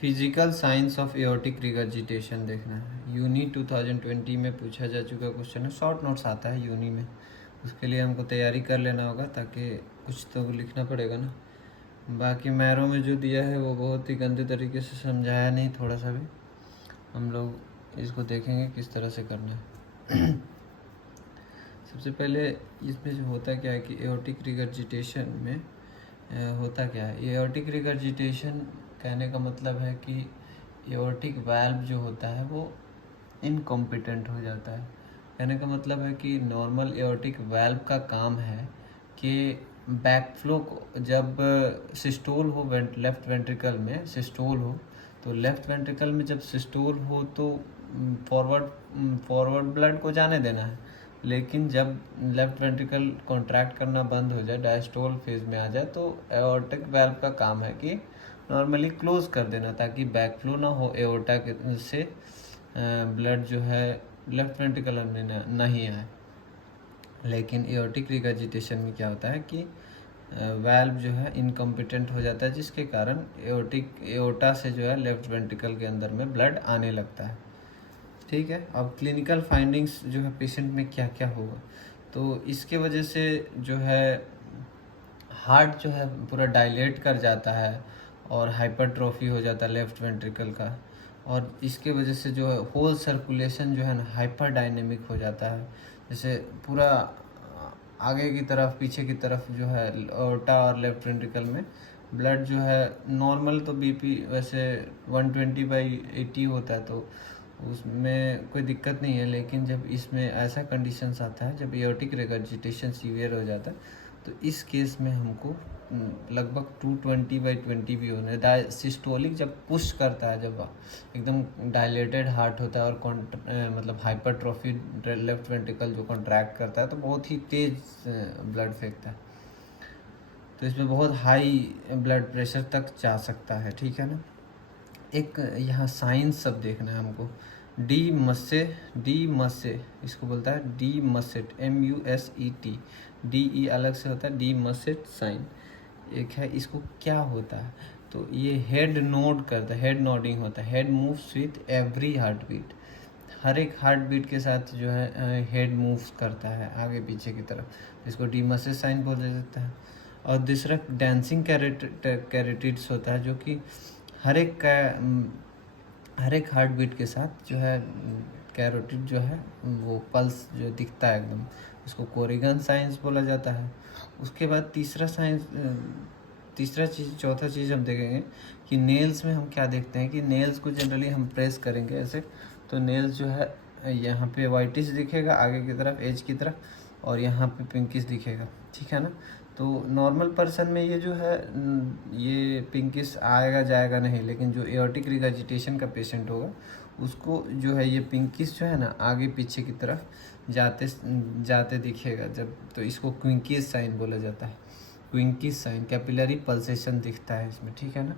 Physical science of aortic regurgitation देखना है। Uni 2020 में पूछा जा चुका क्वेश्चन है, शॉर्ट नोट्स आता है यूनी में, उसके लिए हमको तैयारी कर लेना होगा ताकि कुछ तो लिखना पड़ेगा ना। बाकी मैरो में जो दिया है वो बहुत ही गंदे तरीके से समझाया नहीं, थोड़ा सा भी। हम लोग इसको देखेंगे किस तरह से करना है। सबसे पहले इसमें जो होता क्या है कि एओर्टिक रिगर्जिटेशन में होता क्या है। एओर्टिक रिगर्जिटेशन कहने का मतलब है कि एओर्टिक वाल्व जो होता है वो इनकॉम्पिटेंट हो जाता है। कहने का मतलब है कि नॉर्मल एओर्टिक वाल्व का काम है कि बैकफ्लो को, जब सिस्टोल हो लेफ्ट वेंट्रिकल में सिस्टोल हो, तो लेफ्ट वेंट्रिकल में जब सिस्टोल हो तो फॉरवर्ड ब्लड को जाने देना है। लेकिन जब लेफ्ट वेंट्रिकल कॉन्ट्रैक्ट करना बंद हो जाए, डायस्टोल फेज में आ जाए, तो एओर्टिक वाल्व का काम है कि नॉर्मली क्लोज कर देना ताकि बैकफ्लो ना हो एओर्टा से ब्लड जो है लेफ्ट वेंट्रिकल में नहीं आए। लेकिन एओर्टिक रिगर्जिटेशन में क्या होता है कि वाल्व जो है इनकम्पिटेंट हो जाता है, जिसके कारण एओर्टा से जो है लेफ्ट वेंट्रिकल के अंदर में ब्लड आने लगता है। ठीक है, अब क्लिनिकल फाइंडिंग्स जो है पेशेंट में क्या क्या होगा, तो इसके वजह से जो है हार्ट जो है पूरा डायलेट कर जाता है और हाइपरट्रॉफी हो जाता है लेफ्ट वेंट्रिकल का, और इसके वजह से जो है होल सर्कुलेशन जो है ना हाइपर डायनेमिक हो जाता है। जैसे पूरा आगे की तरफ पीछे की तरफ जो है एओर्टा और लेफ्ट वेंट्रिकल में ब्लड जो है, नॉर्मल तो बीपी वैसे 120/80 होता है, तो उसमें कोई दिक्कत नहीं है। लेकिन जब इसमें ऐसा कंडीशंस आता है जब एओर्टिक रिगर्जिटेशन सीवियर हो जाता है, तो इस केस में हमको लगभग 220/20 भी होने सिस्टोलिक जब पुश करता है, जब एकदम डायलेटेड हार्ट होता है और मतलब हाइपरट्रॉफी लेफ्ट वेंट्रिकल जो कॉन्ट्रैक्ट करता है, तो बहुत ही तेज ब्लड फेंकता है, तो इसमें बहुत हाई ब्लड प्रेशर तक जा सकता है। ठीक है ना। एक यहाँ साइंस सब देखना है हमको। डी मसे इसको बोलता है डी मसेट, MUSET। DE अलग से होता है, डी मसेट साइन एक है। इसको क्या होता है, तो ये हेड नोड करता है, हेड नोडिंग होता है। Head moves with every heart beat, हर एक हार्ट बीट के साथ जो है हेड मूव्स करता है आगे पीछे की तरफ, इसको डी मसेट साइन बोल देता है। और दूसरा डांसिंग कैरेटिड्स होता है, जो कि हर एक हार्ट बीट के साथ जो है कैरोटिड जो है वो पल्स जो दिखता है एकदम, उसको कोरिगन साइंस बोला जाता है। उसके बाद चौथा चीज़ हम देखेंगे कि नेल्स में हम क्या देखते हैं कि नेल्स को जनरली हम प्रेस करेंगे ऐसे, तो नेल्स जो है यहाँ पे वाइटिश दिखेगा आगे की तरफ एज की तरफ, और यहाँ पे पिंकिश दिखेगा। ठीक है ना। तो नॉर्मल पर्सन में ये जो है ये पिंकिश आएगा जाएगा नहीं, लेकिन जो एओर्टिक रिगर्जिटेशन का पेशेंट होगा उसको जो है ये पिंकिश जो है ना आगे पीछे की तरफ जाते जाते दिखेगा जब, तो इसको क्विंकिश साइन बोला जाता है। क्विंकिश साइन, कैपिलरी पल्सेशन दिखता है इसमें। ठीक है ना।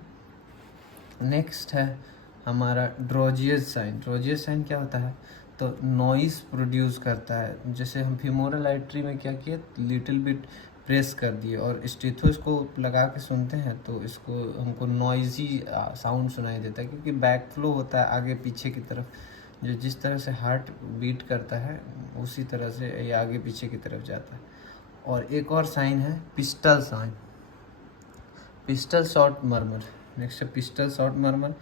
नेक्स्ट है हमारा ड्रोजियस साइन। ड्रोजियस साइन क्या होता है, तो नॉइस प्रोड्यूस करता है। जैसे हम फीमोरल आर्टरी में क्या किए, लिटिल बिट प्रेस कर दिए और स्टेथोस्कोप लगा के सुनते हैं, तो इसको हमको नॉइजी साउंड सुनाई देता है, क्योंकि बैक फ्लो होता है आगे पीछे की तरफ, जो जिस तरह से हार्ट बीट करता है उसी तरह से ये आगे पीछे की तरफ जाता है। और एक और साइन है pistol sign, pistol shot murmur. Next है पिस्टल शॉर्ट मर्मर।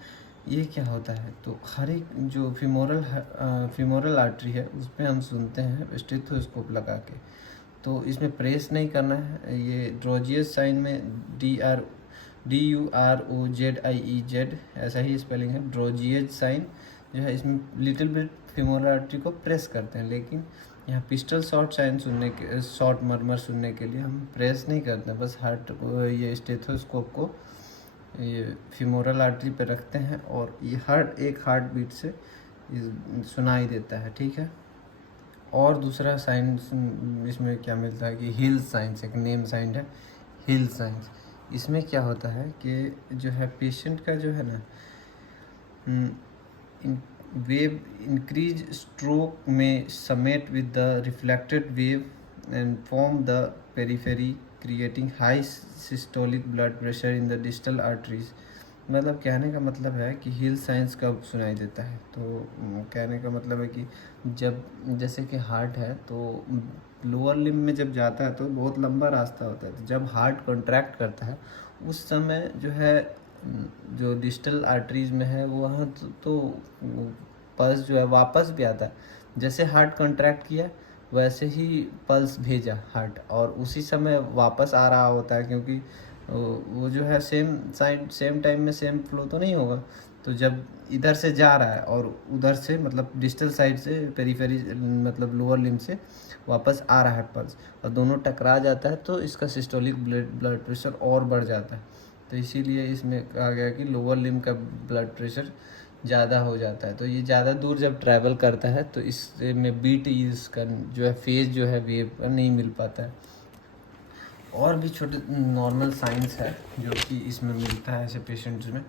ये क्या होता है, तो हर एक जो फीमोरल आर्टरी है उस पर हम सुनते हैं स्टेथोस्कोप लगा के, तो इसमें प्रेस नहीं करना है। ये ड्रोजियस साइन में DUROZIEZ ऐसा ही स्पेलिंग है। ड्रोजियस साइन जो है इसमें लिटिल बिट फीमोरल आर्टरी को प्रेस करते हैं, लेकिन यहाँ पिस्टल शॉर्ट साइन सुनने के, शॉर्ट मर्मर सुनने के लिए हम प्रेस नहीं करते, बस हार्ट ये स्टेथोस्कोप को ये फीमोरल आर्टरी पे रखते हैं और ये हर एक हार्ट बीट से सुनाई देता है। ठीक है। और दूसरा साइन इसमें क्या मिलता है कि हिल साइंस, एक नेम साइन है हिल साइंस। इसमें क्या होता है कि जो है पेशेंट का जो है ना वेव इंक्रीज स्ट्रोक में समेट with the reflected wave and form the periphery, creating high systolic blood pressure in the distal arteries. मतलब कहने का मतलब है कि हील साइंस कब सुनाई देता है, तो कहने का मतलब है कि जब जैसे कि हार्ट है तो लोअर लिम्ब में जब जाता है तो बहुत लंबा रास्ता होता है, तो जब हार्ट कॉन्ट्रैक्ट करता है उस समय जो है जो डिस्टल आर्टरीज में है वहाँ तो पल्स जो है वापस भी आता है। जैसे हार्ट कॉन्ट्रैक्ट किया वैसे ही पल्स भेजा हार्ट, और उसी समय वापस आ रहा होता है, क्योंकि वो जो है सेम साइड सेम टाइम में सेम फ्लो तो नहीं होगा। तो जब इधर से जा रहा है और उधर से मतलब डिस्टल साइड से पेरीफेरी मतलब लोअर लिम्ब से वापस आ रहा है पल्स, और दोनों टकरा जाता है तो इसका सिस्टोलिक ब्लड प्रेशर और बढ़ जाता है। तो इसीलिए इसमें कहा गया कि लोअर लिम्ब का ब्लड प्रेशर ज़्यादा हो जाता है। तो ये ज़्यादा दूर जब ट्रैवल करता है तो इसमें बीट इसका जो है फेज जो है वेव नहीं मिल पाता है। और भी छोटे नॉर्मल साइंस है जो कि इसमें मिलता है ऐसे पेशेंट्स में,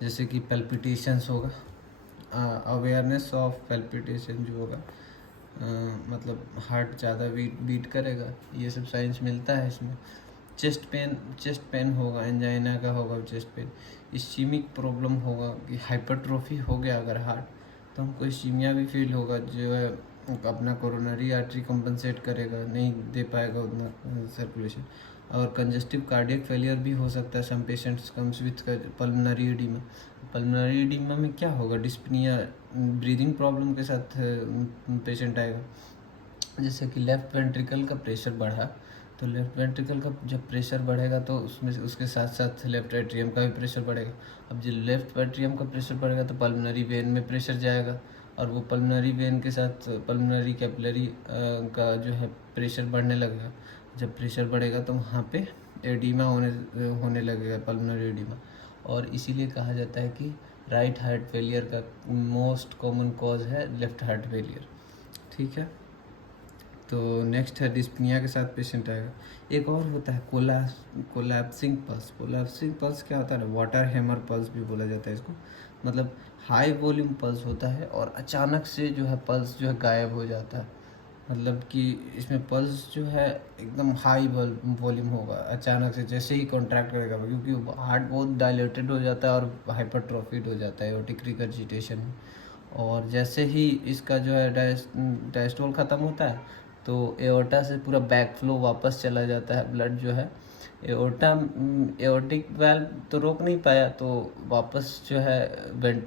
जैसे कि पेल्पिटेशंस होगा, अवेयरनेस ऑफ पेल्पिटेशन जो होगा, मतलब हार्ट ज़्यादा बीट करेगा, ये सब साइंस मिलता है इसमें। चेस्ट पेन होगा, एंजाइना का होगा चेस्ट पेन, इस्कीमिक प्रॉब्लम होगा कि हाइपरट्रोफी हो गया अगर हार्ट तो हमको इस्कीमिया भी फील होगा, जो है अपना कोरोनरी आर्टरी कंपनसेट करेगा, नहीं दे पाएगा उतना सर्कुलेशन। और कंजेस्टिव कार्डियक फेलियर भी हो सकता है, some patients comes with pulmonary oedema. Pulmonary oedema में क्या होगा, डिस्पनिया ब्रीदिंग प्रॉब्लम के साथ पेशेंट आएगा। जैसे कि लेफ़्ट वेंट्रिकल का प्रेशर बढ़ा तो लेफ़्ट वेंट्रिकल का जब प्रेशर बढ़ेगा तो उसमें उसके साथ साथ लेफ़्ट एट्रियम का भी प्रेशर बढ़ेगा। अब जब लेफ़्ट एट्रियम का प्रेशर बढ़ेगा तो पल्मोनरी वेन में प्रेशर जाएगा, और वो पल्मोनरी वेन के साथ पल्मोनरी कैपिलरी का जो है प्रेशर बढ़ने लगेगा। जब प्रेशर बढ़ेगा तो वहाँ पे एडिमा होने लगेगा, पल्मोनरी एडिमा। और इसीलिए कहा जाता है कि राइट हार्ट फेलियर का मोस्ट कॉमन कॉज है लेफ़्ट हार्ट फेलियर। ठीक है, तो नेक्स्ट है डिस्पनिया के साथ पेशेंट आएगा। एक और होता है कोलैप्सिंग पल्स। कोलैप्सिंग पल्स क्या होता है ना, वाटर हैमर पल्स भी बोला जाता है इसको। मतलब हाई वॉल्यूम पल्स होता है और अचानक से जो है पल्स जो है गायब हो जाता है। मतलब कि इसमें पल्स जो है एकदम हाई वॉल्यूम होगा, अचानक से जैसे ही कॉन्ट्रैक्ट करेगा, क्योंकि हार्ट बहुत डायलेटेड हो जाता है और हाइपरट्रोफिड हो जाता है एओर्टिक रिगर्जिटेशन में। और जैसे ही इसका जो है डायस्टोल ख़त्म होता है तो एओर्टा से पूरा बैक फ्लो वापस चला जाता है, ब्लड जो है एओर्टिक वाल्व तो रोक नहीं पाया तो वापस जो है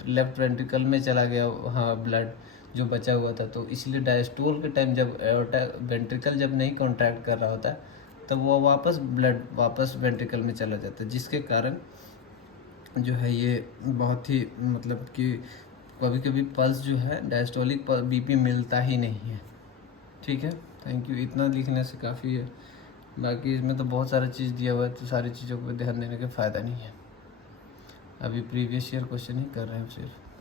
लेफ्ट वेंट्रिकल में चला गया वहाँ ब्लड जो बचा हुआ था। तो इसलिए डायस्टोल के टाइम जब एओर्टा वेंट्रिकल जब नहीं कॉन्ट्रैक्ट कर रहा होता तब तो वो वापस ब्लड वापस वेंट्रिकल में चला जाता है, जिसके कारण जो है ये बहुत ही मतलब कि कभी कभी पल्स जो है डायस्टोलिक बीपी मिलता ही नहीं है। ठीक है, थैंक यू। इतना लिखने से काफ़ी है, बाकी इसमें तो बहुत सारा चीज़ दिया हुआ है तो सारी चीज़ों पर ध्यान देने का फ़ायदा नहीं है। अभी प्रीवियस ईयर क्वेश्चन ही कर रहे हैं सिर्फ।